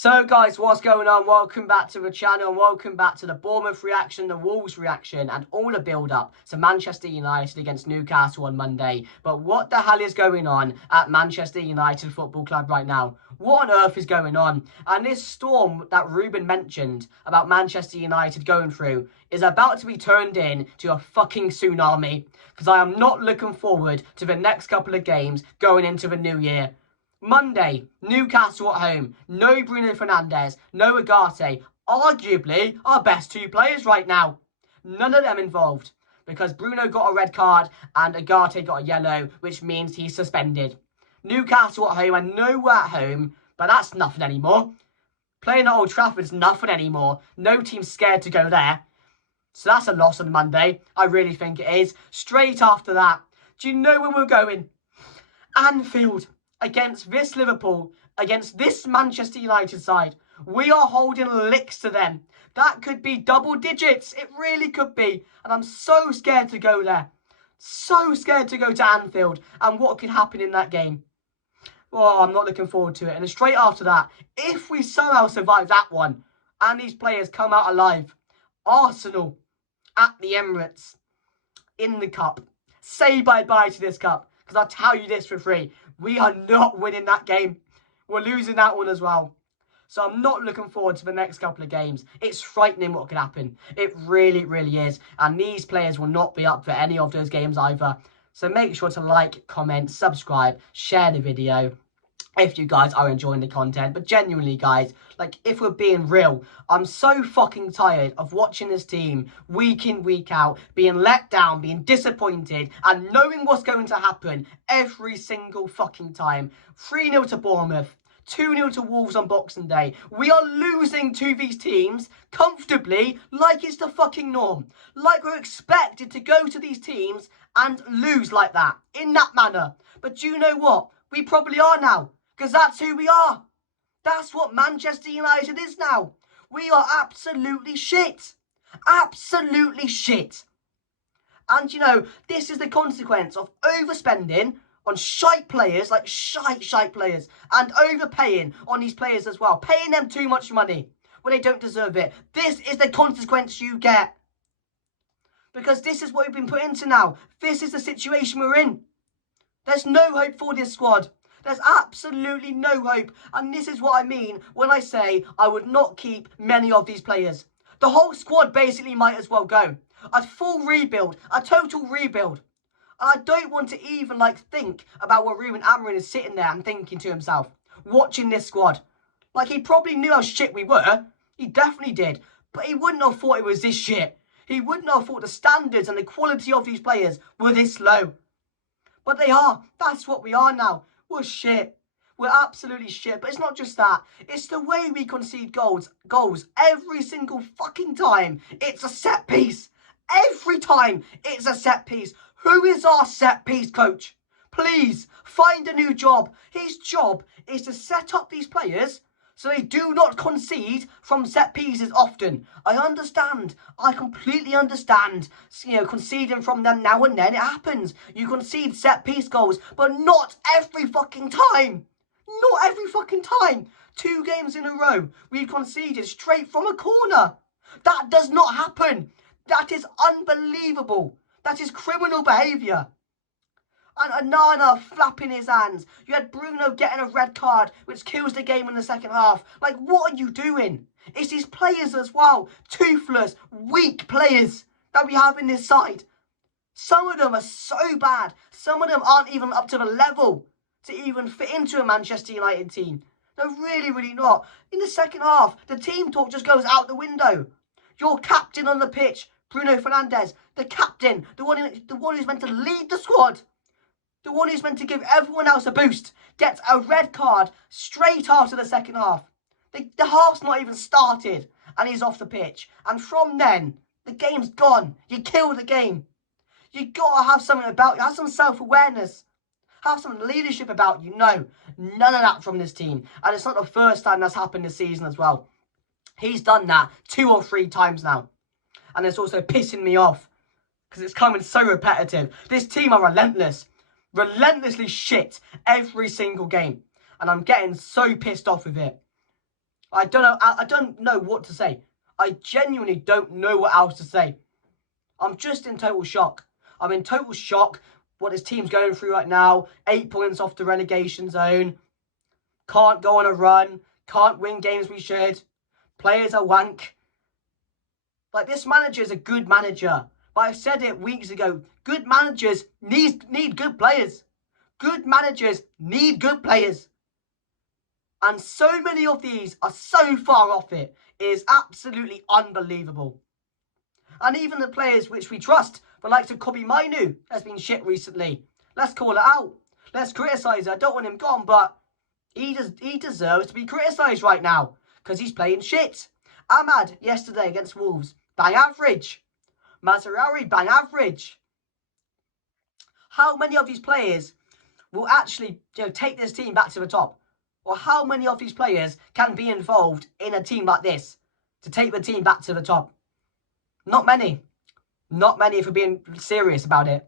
So guys, what's going on? Welcome back to the channel and welcome back to the Bournemouth reaction, the Wolves reaction and all the build-up to Manchester United against Newcastle on Monday. But what the hell is going on at Manchester United Football Club right now? What on earth is going on? And this storm that Ruben mentioned about Manchester United going through is about to be turned into a fucking tsunami, because I am not looking forward to the next couple of games going into the new year. Monday, Newcastle at home. No Bruno Fernandes, no Ugarte. Arguably our best two players right now. None of them involved, because Bruno got a red card and Ugarte got a yellow, which means he's suspended. Newcastle at home, and know we're at home, but that's nothing anymore. Playing at Old Trafford's nothing anymore. No team's scared to go there. So that's a loss on Monday. I really think it is. Straight after that, do you know where we're going? Anfield. Against this Liverpool, against this Manchester United side. We are holding licks to them. That could be double digits. It really could be. And I'm so scared to go there. So scared to go to Anfield and what could happen in that game. Oh, I'm not looking forward to it. And straight after that, if we somehow survive that one and these players come out alive, Arsenal at the Emirates in the cup. Say bye-bye to this cup, because I'll tell you this for free. We are not winning that game. We're losing that one as well. So I'm not looking forward to the next couple of games. It's frightening what could happen. It really, really is. And these players will not be up for any of those games either. So make sure to like, comment, subscribe, share the video if you guys are enjoying the content. But genuinely, guys, like, if we're being real, I'm so fucking tired of watching this team week in, week out, being let down, being disappointed, and knowing what's going to happen every single fucking time. 3-0 to Bournemouth, 2-0 to Wolves on Boxing Day. We are losing to these teams comfortably, like it's the fucking norm. Like we're expected to go to these teams and lose like that, in that manner. But do you know what? We probably are now, because that's who we are. That's what Manchester United is now. We are absolutely shit. Absolutely shit. And, you know, this is the consequence of overspending on shite players, like shite players, and overpaying on these players as well. Paying them too much money when they don't deserve it. This is the consequence you get. Because this is what we've been put into now. This is the situation we're in. There's no hope for this squad. There's absolutely no hope. And this is what I mean when I say I would not keep many of these players. The whole squad basically might as well go. A full rebuild. A total rebuild. And I don't want to even think about what Ruben Amorim is sitting there and thinking to himself, watching this squad. Like, he probably knew how shit we were. He definitely did. But he wouldn't have thought it was this shit. He wouldn't have thought the standards and the quality of these players were this low. But they are. That's what we are now. We're shit. We're absolutely shit. But it's not just that. It's the way we concede goals every single fucking time. It's a set piece. Every time it's a set piece. Who is our set piece coach? Please find a new job. His job is to set up these players so they do not concede from set pieces often. I understand. I completely understand. You know, conceding from them now and then, it happens. You concede set piece goals, but not every fucking time. Not every fucking time. 2 games in a row, we've conceded straight from a corner. That does not happen. That is unbelievable. That is criminal behaviour. And Onana flapping his hands. You had Bruno getting a red card, which kills the game in the second half. Like, what are you doing? It's these players as well. Toothless, weak players that we have in this side. Some of them are so bad. Some of them aren't even up to the level to even fit into a Manchester United team. They're really, really not. In the second half, the team talk just goes out the window. Your captain on the pitch, Bruno Fernandes, the captain, the one who's meant to lead the squad, the one who's meant to give everyone else a boost, gets a red card straight after the second half. The half's not even started and he's off the pitch. And from then, the game's gone. You kill the game. You got to have something about you. Have some self-awareness. Have some leadership about you. No, none of that from this team. And it's not the first time that's happened this season as well. He's done that 2 or 3 times now. And it's also pissing me off because it's coming so repetitive. This team are relentless. Relentlessly shit every single game. And I'm getting so pissed off with it. I don't know. I don't know what to say. I genuinely don't know what else to say. I'm just in total shock. I'm in total shock what this team's going through right now. 8 points off the relegation zone. Can't go on a run. Can't win games we should. Players are wank. Like, this manager is a good manager. But I said it weeks ago. Good managers need good players. Good managers need good players. And so many of these are so far off it. It is absolutely unbelievable. And even the players which we trust, the likes of Kobe Mainu, has been shit recently. Let's call it out. Let's criticise it. I don't want him gone, but he deserves to be criticised right now because he's playing shit. Ahmad, yesterday against Wolves, bang average. Mazraoui, bang average. How many of these players will actually take this team back to the top? Or how many of these players can be involved in a team like this to take the team back to the top? Not many. Not many if we're being serious about it.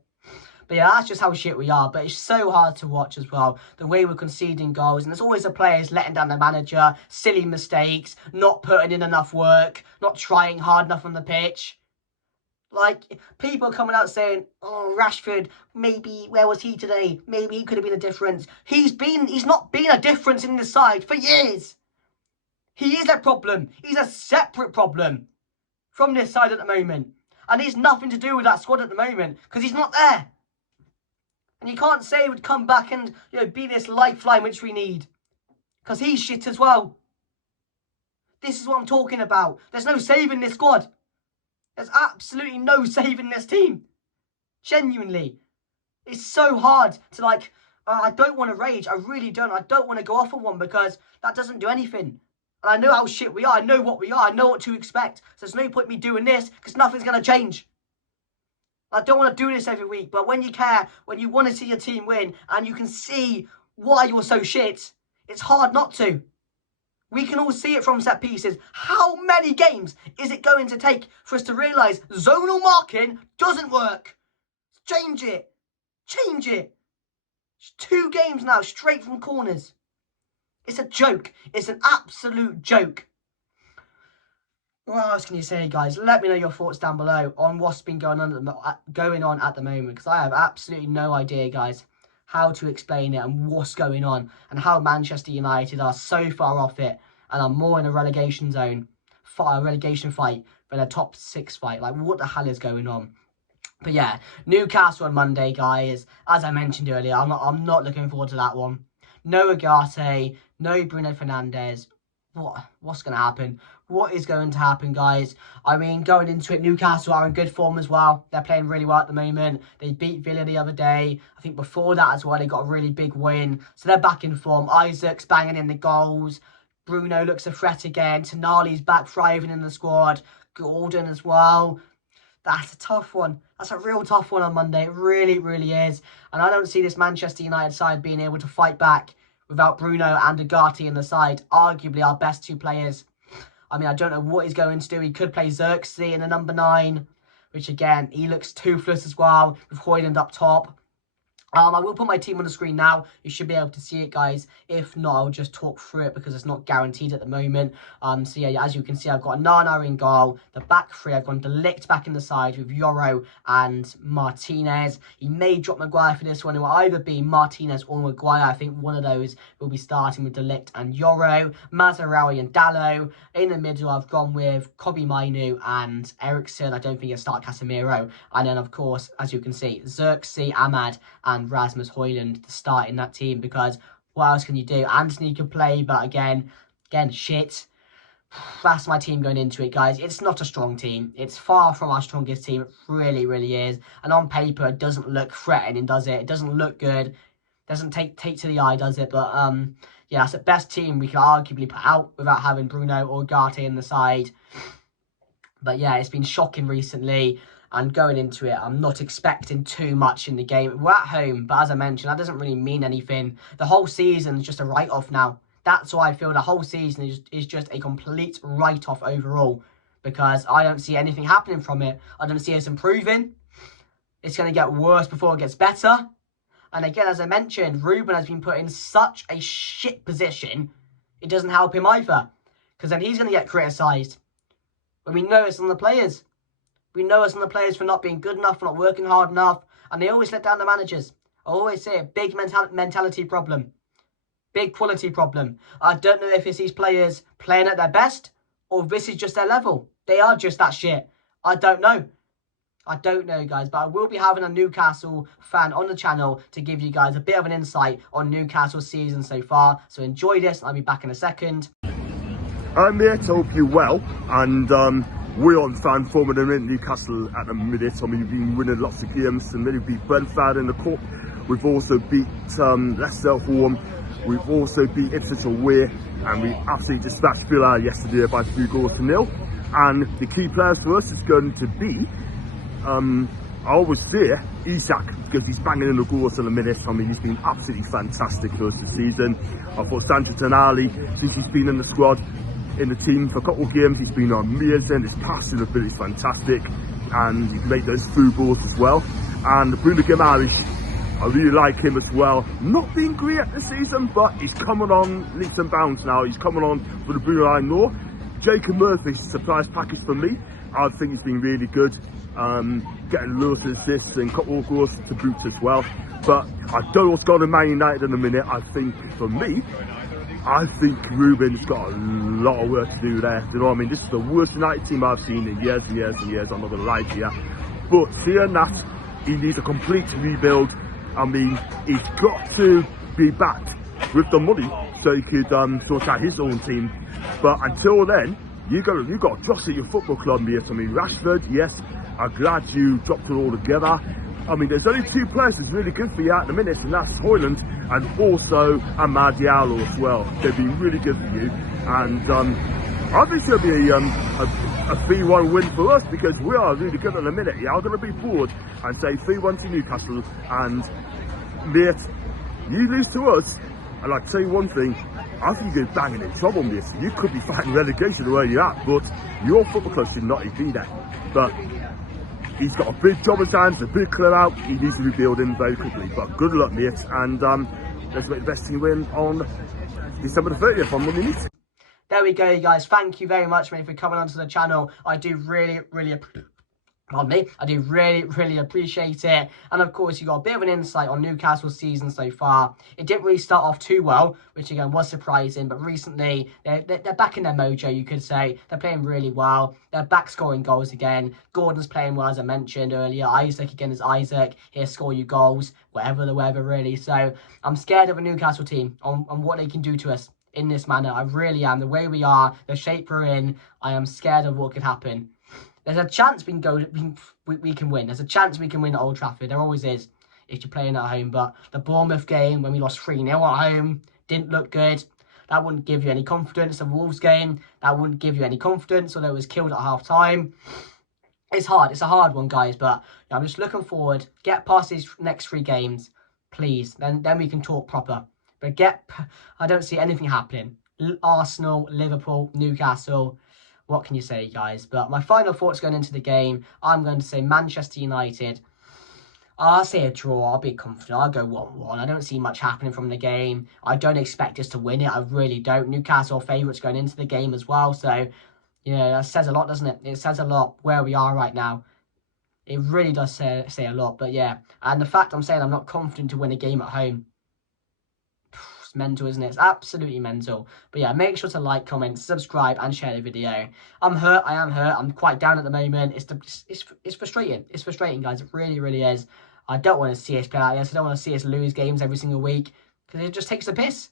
But yeah, that's just how shit we are. But it's so hard to watch as well. The way we're conceding goals. And there's always the players letting down the manager. Silly mistakes. Not putting in enough work. Not trying hard enough on the pitch. Like, people coming out saying, oh, Rashford, maybe, where was he today? Maybe he could have been a difference. He's not been a difference in this side for years. He is a problem. He's a separate problem from this side at the moment. And he's nothing to do with that squad at the moment because he's not there. And you can't say he would come back and be this lifeline which we need because he's shit as well. This is what I'm talking about. There's no saving this squad. There's absolutely no saving this team. Genuinely. It's so hard to I don't want to rage. I really don't. I don't want to go off on one because that doesn't do anything. And I know how shit we are. I know what we are. I know what to expect. So there's no point me doing this because nothing's going to change. I don't want to do this every week. But when you care, when you want to see your team win and you can see why you're so shit, it's hard not to. We can all see it from set pieces. How many games is it going to take for us to realise zonal marking doesn't work? Change it. Change it. It's 2 games now straight from corners. It's a joke. It's an absolute joke. What else can you say, guys? Let me know your thoughts down below on what's been going on at the moment, because I have absolutely no idea, guys, how to explain it and what's going on and how Manchester United are so far off it and are more in a relegation zone, a relegation fight than a top 6 fight. Like, what the hell is going on? But yeah, Newcastle on Monday, guys. As I mentioned earlier, I'm not looking forward to that one. No Agate, no Bruno Fernandes. What's going to happen? What is going to happen, guys? I mean, going into it, Newcastle are in good form as well. They're playing really well at the moment. They beat Villa the other day. I think before that as well, they got a really big win. So they're back in form. Isaac's banging in the goals. Bruno looks a threat again. Tonali's back thriving in the squad. Gordon as well. That's a tough one. That's a real tough one on Monday. It really, really is. And I don't see this Manchester United side being able to fight back without Bruno and Agate in the side. Arguably our best 2 players. I mean, I don't know what he's going to do. He could play Xerxes in the number 9, which again, he looks toothless as well, with Højlund up top. I will put my team on the screen now. You should be able to see it, guys. If not, I'll just talk through it because it's not guaranteed at the moment. So yeah, as you can see, I've got Nana in goal. The back 3, I've gone De Ligt back in the side with Yoro and Martinez. He may drop Maguire for this one. It will either be Martinez or Maguire. I think one of those will be starting with De Ligt and Yoro. Mazraoui and Dalot. In the middle, I've gone with Kobe Mainu and Eriksen. I don't think he'll start Casemiro. And then, of course, as you can see, Xerxes, Ahmad, and Rasmus Højlund to start in that team, because what else can you do? Anthony could play, but again, shit. That's my team going into it, guys. It's not a strong team. It's far from our strongest team. It really, really is. And on paper, it doesn't look threatening, does it? It doesn't look good. It doesn't take to the eye, does it? But yeah, that's the best team we could arguably put out without having Bruno or Agate in the side. But yeah, it's been shocking recently. And going into it, I'm not expecting too much in the game. We're at home, but as I mentioned, that doesn't really mean anything. The whole season is just a write-off now. That's why I feel the whole season is just a complete write-off overall. Because I don't see anything happening from it. I don't see us improving. It's going to get worse before it gets better. And again, as I mentioned, Ruben has been put in such a shit position. It doesn't help him either. Because then he's going to get criticised. But we know it's on the players. We know it's on the players for not being good enough, for not working hard enough. And they always let down the managers. I always say it, big mentality problem. Big quality problem. I don't know if it's these players playing at their best or if this is just their level. They are just that shit. I don't know. I don't know, guys, but I will be having a Newcastle fan on the channel to give you guys a bit of an insight on Newcastle's season so far. So enjoy this. I'll be back in a second. I'm here to hope you're well, and we're on fan form at the minute, Newcastle at the minute. I mean, we've been winning lots of games, and then we beat Brentford in the cup. We've also beat Leicester at home. We've also beat Ipswich away, and we absolutely dispatched Villa yesterday by 3-0. And the key players for us is going to be, I always fear Isak, because he's banging in the goals in a minute. I mean, he's been absolutely fantastic for us this season. I thought Sancho Tonali, since he's been in the squad, in the team for a couple of games, he's been amazing. His passing ability is fantastic, and he can make those through balls as well. And Bruno Guimaraes, I really like him as well. Not been great this season, but he's coming on leaps and bounds now. He's coming on for the Bruno I know. Jacob Murphy's surprise package for me. I think he's been really good. Getting loads of assists and couple of goals to boot as well. But I don't know what's going on Man United in a minute. I think for me, I think Ruben's got a lot of work to do there. You know what I mean? This is the worst United team I've seen in years and years and years. I'm not going to lie to you. But seeing that, he needs a complete rebuild. I mean, he's got to be backed with the money so he could sort out his own team. But until then, you got to trust at your football club, mate. I mean, Rashford, yes, I'm glad you dropped it all together. I mean, there's only two players who's really good for you at the minute, and that's Højlund and also Amad Diallo as well. They've been really good for you, and I think it'll be a 3-1 win for us, because we are really good at the minute. Yeah, I'm going to be bored and say 3-1 to Newcastle, and mate, you lose to us, and I'll tell you one thing, I think you're banging in trouble, mate. You could be fighting relegation where you're at, but your football club should not be there. But he's got a big job in his hands, a big club out. He needs to rebuild him very quickly. But good luck, mate, and let's make the best team win on December the 30th on Monday night. There we go, you guys. Thank you very much, mate, for coming onto the channel. I do really appreciate it. And of course, you got a bit of an insight on Newcastle's season so far. It didn't really start off too well, which again was surprising. But recently, they're back in their mojo, you could say. They're playing really well. They're back scoring goals again. Gordon's playing well, as I mentioned earlier. Isaac again is Isaac. He'll score you goals, whatever the weather, really. So I'm scared of a Newcastle team on what they can do to us in this manner. I really am. The way we are, the shape we're in, I am scared of what could happen. There's a chance we can win. There's a chance we can win at Old Trafford. There always is if you're playing at home. But the Bournemouth game, when we lost 3-0 at home, didn't look good. That wouldn't give you any confidence. The Wolves game, that wouldn't give you any confidence, although it was killed at half-time. It's hard. It's a hard one, guys. But I'm just looking forward. Get past these next 3 games, please. Then we can talk proper. But I don't see anything happening. Arsenal, Liverpool, Newcastle. What can you say, guys? But my final thoughts going into the game, I'm going to say Manchester United. I'll say a draw. I'll be confident. I'll go 1-1. I don't see much happening from the game. I don't expect us to win it. I really don't. Newcastle favourites going into the game as well. So, you know, that says a lot, doesn't it? It says a lot where we are right now. It really does say a lot. But yeah, and the fact I'm saying I'm not confident to win a game at home. It's mental, isn't it? It's absolutely mental. But yeah, make sure to like, comment, subscribe, and share the video. I'm hurt. I am hurt. I'm quite down at the moment. It's frustrating. It's frustrating, guys. It really, really is. I don't want to see us play like this. I don't want to see us lose games every single week, because it just takes the piss.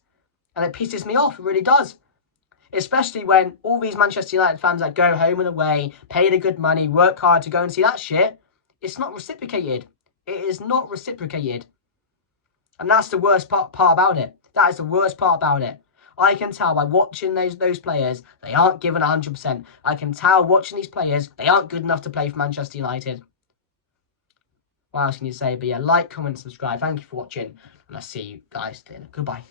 And it pisses me off. It really does. Especially when all these Manchester United fans that go home and away, pay the good money, work hard to go and see that shit, it's not reciprocated. It is not reciprocated. And that's the worst part about it. That is the worst part about it. I can tell by watching those players, they aren't given 100%. I can tell watching these players, they aren't good enough to play for Manchester United. What else can you say? But yeah, like, comment, subscribe. Thank you for watching. And I'll see you guys later. Goodbye.